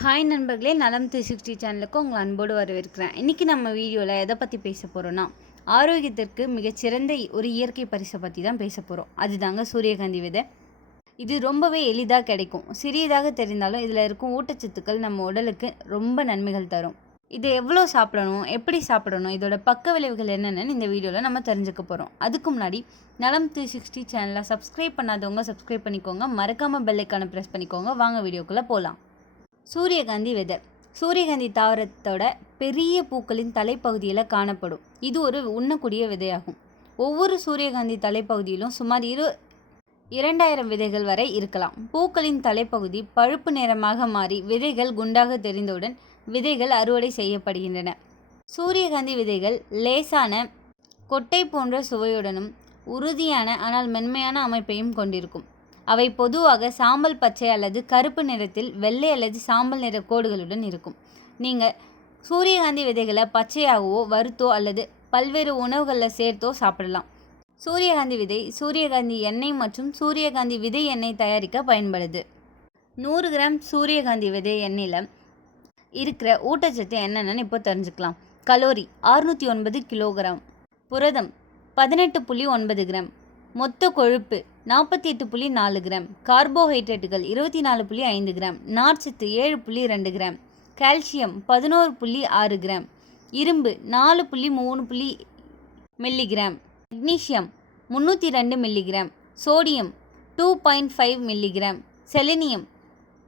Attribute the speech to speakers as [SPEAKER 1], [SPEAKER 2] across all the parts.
[SPEAKER 1] Hi நண்பர்களே நலம் three sixty சேனலுக்கு உங்களை அன்போடு வரவேற்கிறேன். இன்றைக்கி நம்ம வீடியோவில் எதை பற்றி பேச போகிறோன்னா ஆரோக்கியத்திற்கு மிகச்சிறந்த ஒரு இயற்கை பரிசை பற்றி தான் பேச போகிறோம் அதுதாங்க சூரியகாந்தி விதை. இது ரொம்பவே எளிதாக கிடைக்கும். சிறியதாக தெரிந்தாலும் இதில் இருக்கும் ஊட்டச்சத்துக்கள் நம்ம உடலுக்கு ரொம்ப நன்மைகள் தரும். இது எவ்வளோ சாப்பிடணும் எப்படி சாப்பிடணும் இதோட பக்க விளைவுகள் என்னென்னு இந்த வீடியோவில் நம்ம தெரிஞ்சுக்க போகிறோம் அதுக்கு முன்னாடி நலம் த்ரீ சிக்ஸ்டி சேனலை சப்ஸ்கிரைப் பண்ணாதவங்க சப்ஸ்கிரைப் பண்ணிக்கோங்க. மறக்காமல் பெல்லைக்கான ப்ரெஸ் பண்ணிக்கோங்க. வாங்க வீடியோக்குள்ளே போகலாம் சூரியகாந்தி விதை சூரியகாந்தி தாவரத்தோட பெரிய பூக்களின் தலைப்பகுதியில் காணப்படும். இது ஒரு உண்ணக்கூடிய விதையாகும். ஒவ்வொரு சூரியகாந்தி தலைப்பகுதியிலும் சுமார் இரு இரண்டாயிரம் விதைகள் வரை இருக்கலாம். பூக்களின் தலைப்பகுதி பழுப்பு நிறமாக மாறி விதைகள் குண்டாக தெரிந்தவுடன் விதைகள் அறுவடை செய்யப்படுகின்றன. சூரியகாந்தி விதைகள் லேசான கொட்டை போன்ற சுவையுடனும் உறுதியான ஆனால் மென்மையான அமைப்பையும் கொண்டிருக்கும். அவை பொதுவாக சாம்பல் பச்சை அல்லது கருப்பு நிறத்தில் வெள்ளை அல்லது சாம்பல் நிற கோடுகளுடன் இருக்கும். நீங்கள் சூரியகாந்தி விதைகளை பச்சையாகவோ வறுத்தோ அல்லது பல்வேறு உணவுகளில் சேர்த்தோ சாப்பிடலாம். சூரியகாந்தி விதை சூரியகாந்தி எண்ணெய் மற்றும் சூரியகாந்தி விதை எண்ணெய் தயாரிக்க பயன்படுது. நூறு கிராம் சூரியகாந்தி விதை எண்ணெயில் இருக்கிற ஊட்டச்சத்து என்னென்னு இப்போ தெரிஞ்சுக்கலாம். கலோரி அறுநூற்றி ஒன்பது கிலோகிராம் புரதம் பதினெட்டு புள்ளி ஒன்பது கிராம் மொத்த கொழுப்பு நாற்பத்தி எட்டு புள்ளி நாலு கிராம். கார்போஹைட்ரேட்டுகள் இருபத்தி நாலு புள்ளி ஐந்து கிராம். நார்ச்சத்து ஏழு புள்ளி ரெண்டு கிராம். கால்சியம் பதினோரு புள்ளி ஆறு கிராம். இரும்பு நாலு புள்ளி மூணு புள்ளி மில்லிகிராம் மெக்னீஷியம் முந்நூற்றி ரெண்டு milligram sodium two point five milligram selenium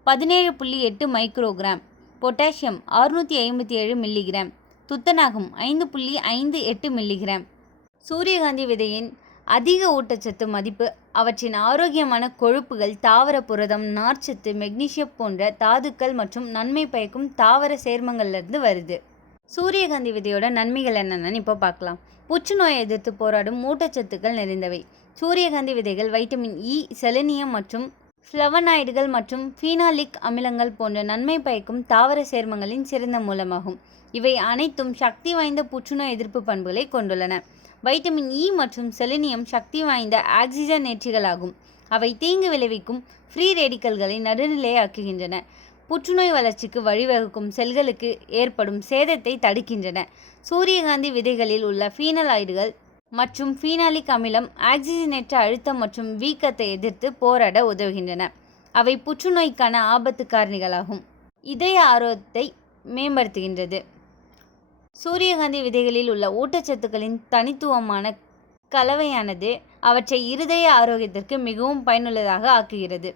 [SPEAKER 1] பதினேழு புள்ளி எட்டு மைக்ரோகிராம். பொட்டாசியம் அறுநூற்றி ஐம்பத்தி ஏழு மில்லிகிராம் துத்தநாகம் ஐந்து புள்ளி ஐந்து எட்டு மில்லிகிராம் சூரியகாந்தி விதையின் அதிக ஊட்டச்சத்து மதிப்பு அவற்றின் ஆரோக்கியமான கொழுப்புகள் தாவர புரதம் நார்ச்சத்து மெக்னீஷியம் போன்ற தாதுக்கள் மற்றும் நன்மை பயக்கும் தாவர சேர்மங்கள்லேருந்து வருது. சூரியகாந்தி விதையோட நன்மைகள் என்னென்னு இப்போ பார்க்கலாம். புற்றுநோயை எதிர்த்து போராடும் ஊட்டச்சத்துக்கள் நிறைந்தவை. சூரியகாந்தி விதைகள் வைட்டமின் e, இ செலினியம் மற்றும் ஃப்ளவனாய்டுகள் மற்றும் ஃபீனாலிக் அமிலங்கள் போன்ற நன்மை பயக்கும் தாவர சேர்மங்களின் சிறந்த மூலமாகும். இவை அனைத்தும் சக்தி வாய்ந்த புற்றுநோய் எதிர்ப்பு பண்புகளை கொண்டுள்ளன. வைட்டமின் இ மற்றும் செலினியம் சக்தி வாய்ந்த ஆக்சிஜன் நேற்றிகளாகும் அவை தீங்கு விளைவிக்கும் ஃப்ரீ ரேடிக்கல்களை நடுநிலையாக்குகின்றன. புற்றுநோய் வளர்ச்சிக்கு வழிவகுக்கும் செல்களுக்கு ஏற்படும் சேதத்தை தடுக்கின்றன. சூரியகாந்தி விதைகளில் உள்ள ஃபீனலாய்டுகள் மற்றும் ஃபீனாலிக் அமிலம் ஆக்சிஜனேற்ற அழுத்தம் மற்றும் வீக்கத்தை எதிர்த்து போராட உதவுகின்றன. அவை புற்றுநோய்க்கான ஆபத்து காரணிகளாகும் இதய ஆரோக்கியத்தை மேம்படுத்துகின்றது. சூரியகாந்தி விதைகளில் உள்ள ஊட்டச்சத்துக்களின் தனித்துவமான கலவையானது அவற்றை இருதய ஆரோக்கியத்திற்கு மிகவும் பயனுள்ளதாக ஆக்குகிறது.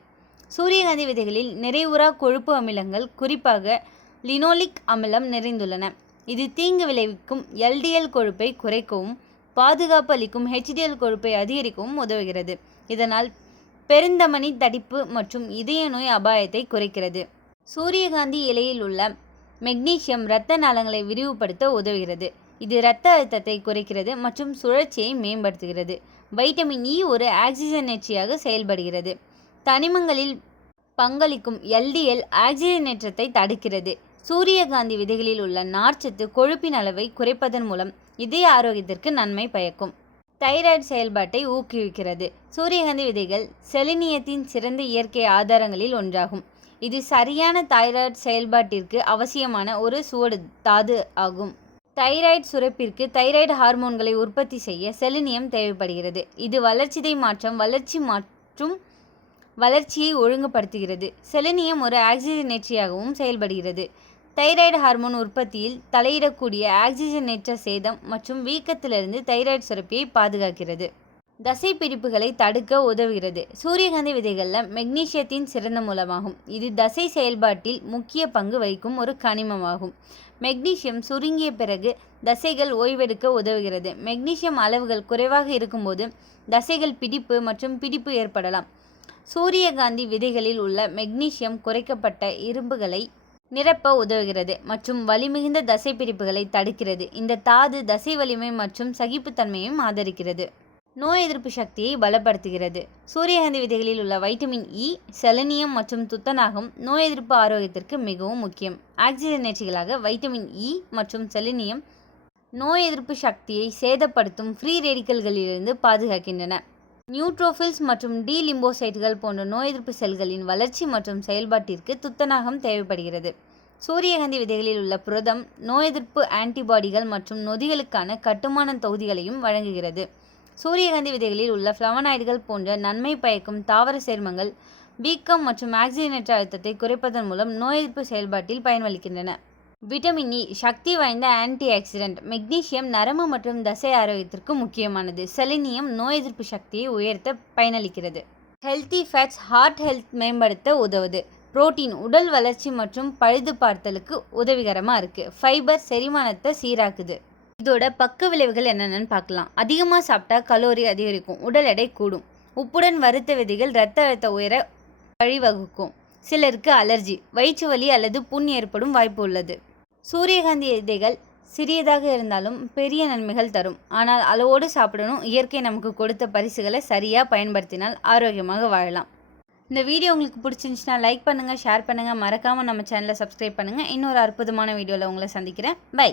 [SPEAKER 1] சூரியகாந்தி விதைகளில் நிறைவுறா கொழுப்பு அமிலங்கள் குறிப்பாக லினோலிக் அமிலம் நிறைந்துள்ளன. இது தீங்கு விளைவிக்கும் எல்டிஎல் கொழுப்பை குறைக்கவும் பாதுகாப்பு அளிக்கும் ஹெச்டிஎல் கொழுப்பை அதிகரிக்கவும் உதவுகிறது. இதனால் பெருந்தமனி தடிப்பு மற்றும் இதய நோய் அபாயத்தை குறைக்கிறது. சூரியகாந்தி இலையில் உள்ள மெக்னீசியம் இரத்த நாளங்களை விரிவுபடுத்த உதவுகிறது. இது இரத்த அழுத்தத்தை குறைக்கிறது மற்றும் சுழற்சியை மேம்படுத்துகிறது. வைட்டமின் இ ஒரு ஆக்சிஜனேற்றியாக செயல்படுகிறது. தனிமங்களில் பங்களிக்கும் எல்டிஎல் ஆக்சிஜனேற்றத்தை தடுக்கிறது. சூரியகாந்தி விதைகளில் உள்ள நார்ச்சத்து கொழுப்பின் அளவை குறைப்பதன் மூலம் இதய ஆரோக்கியத்திற்கு நன்மை பயக்கும். தைராய்டு செயல்பாட்டை ஊக்குவிக்கிறது. சூரியகாந்தி விதைகள் செலினியத்தின் சிறந்த இயற்கை ஆதாரங்களில் ஒன்றாகும். இது சரியான தைராய்டு செயல்பாட்டிற்கு அவசியமான ஒரு சுவடு தாது ஆகும். தைராய்டு சுரப்பிற்கு தைராய்டு ஹார்மோன்களை உற்பத்தி செய்ய செலினியம் தேவைப்படுகிறது. இது வளர்ச்சிதை மாற்றம் வளர்ச்சி மற்றும் வளர்ச்சியை ஒழுங்குபடுத்துகிறது. செலினியம் ஒரு ஆக்சிஜனேற்றியாகவும் செயல்படுகிறது. தைராய்டு ஹார்மோன் உற்பத்தியில் தலையிடக்கூடிய ஆக்சிஜனேற்ற சேதம் மற்றும் வீக்கத்திலிருந்து தைராய்டு சுரப்பியை பாதுகாக்கிறது. தசை பிடிப்புகளை தடுக்க உதவுகிறது. சூரியகாந்தி விதைகளில் மெக்னீசியத்தின் சிறந்த மூலமாகும். இது தசை செயல்பாட்டில் முக்கிய பங்கு வகிக்கும் ஒரு கனிமமாகும். மெக்னீசியம் சுருங்கிய பிறகு தசைகள் ஓய்வெடுக்க உதவுகிறது. மெக்னீசியம் அளவுகள் குறைவாக இருக்கும்போது தசைகள் பிடிப்பு மற்றும் பிடிப்பு ஏற்படலாம். சூரியகாந்தி விதைகளில் உள்ள மெக்னீசியம் குறைக்கப்பட்ட இரும்புகளை நிரப்ப உதவுகிறது மற்றும் வலிமிகுந்த தசை பிடிப்புகளை தடுக்கிறது. இந்த தாது தசை வலிமை மற்றும் சகிப்புத்தன்மையும் ஆதரிக்கிறது. நோய் எதிர்ப்பு சக்தியை பலப்படுத்துகிறது. சூரியகாந்தி விதைகளில் உள்ள வைட்டமின் இ செலனியம் மற்றும் துத்தநாகம் நோய் எதிர்ப்பு ஆரோக்கியத்திற்கு மிகவும் முக்கியம். ஆக்சிஜனேற்றிகளாக வைட்டமின் இ மற்றும் செலினியம் நோய் எதிர்ப்பு சக்தியை சேதப்படுத்தும் ஃப்ரீ ரேடிக்கல்களிலிருந்து பாதுகாக்கின்றன. நியூட்ரோஃபில்ஸ் மற்றும் டி லிம்போசைட்டுகள் போன்ற நோய் எதிர்ப்பு செல்களின் வளர்ச்சி மற்றும் செயல்பாட்டிற்கு துத்தநாகம் தேவைப்படுகிறது. சூரியகாந்தி விதைகளில் உள்ள புரதம் நோய் எதிர்ப்பு ஆன்டிபாடிகள் மற்றும் நொதிகளுக்கான கட்டுமான தொகுதிகளையும் வழங்குகிறது. சூரியகாந்தி விதைகளில் உள்ள ஃப்ளவனாய்டுகள் போன்ற நன்மை பயக்கும் தாவர சேர்மங்கள் வீக்கம் மற்றும் ஆக்சிஜனேற்ற அழுத்தத்தை குறைப்பதன் மூலம் நோய் எதிர்ப்பு செயல்பாட்டில் பயனளிக்கின்றன. விட்டமின் இ e, சக்தி வாய்ந்த ஆன்டி ஆக்சிடென்ட் மெக்னீசியம் நரம்பு மற்றும் தசை ஆரோக்கியத்திற்கு முக்கியமானது. செலினியம் நோய் எதிர்ப்பு சக்தியை உயர்த்த பயனளிக்கிறது. ஹெல்த்தி ஃபேட்ஸ் ஹார்ட் ஹெல்த் மேம்படுத்த உதவுது. புரோட்டீன் உடல் வளர்ச்சி மற்றும் பழுது பார்த்தலுக்கு உதவிகரமாக இருக்குது ஃபைபர் செரிமானத்தை சீராக்குது. இதோட பக்க விளைவுகள் என்னென்னு பார்க்கலாம். அதிகமாக சாப்பிட்டா கலோரி அதிகரிக்கும் உடல் எடை கூடும். உப்புடன் வறுத்த விதைகள் இரத்த அழுத்த உயர வழிவகுக்கும். சிலருக்கு அலர்ஜி வயிற்று வலி அல்லது புண் ஏற்படும் வாய்ப்பு உள்ளது. சூரியகாந்தி விதைகள் சிறியதாக இருந்தாலும் பெரிய நன்மைகள் தரும். ஆனால் அளவோடு சாப்பிடணும். இயற்கை நமக்கு கொடுத்த பரிசுகளை சரியாக பயன்படுத்தினால் ஆரோக்கியமாக வாழலாம். இந்த வீடியோ உங்களுக்கு பிடிச்சிருந்துச்சுன்னா லைக் பண்ணுங்கள் ஷேர் பண்ணுங்கள் மறக்காமல் நம்ம சேனலை சப்ஸ்கிரைப் பண்ணுங்கள் இன்னொரு அற்புதமான வீடியோவில் உங்களை சந்திக்கிறேன். பை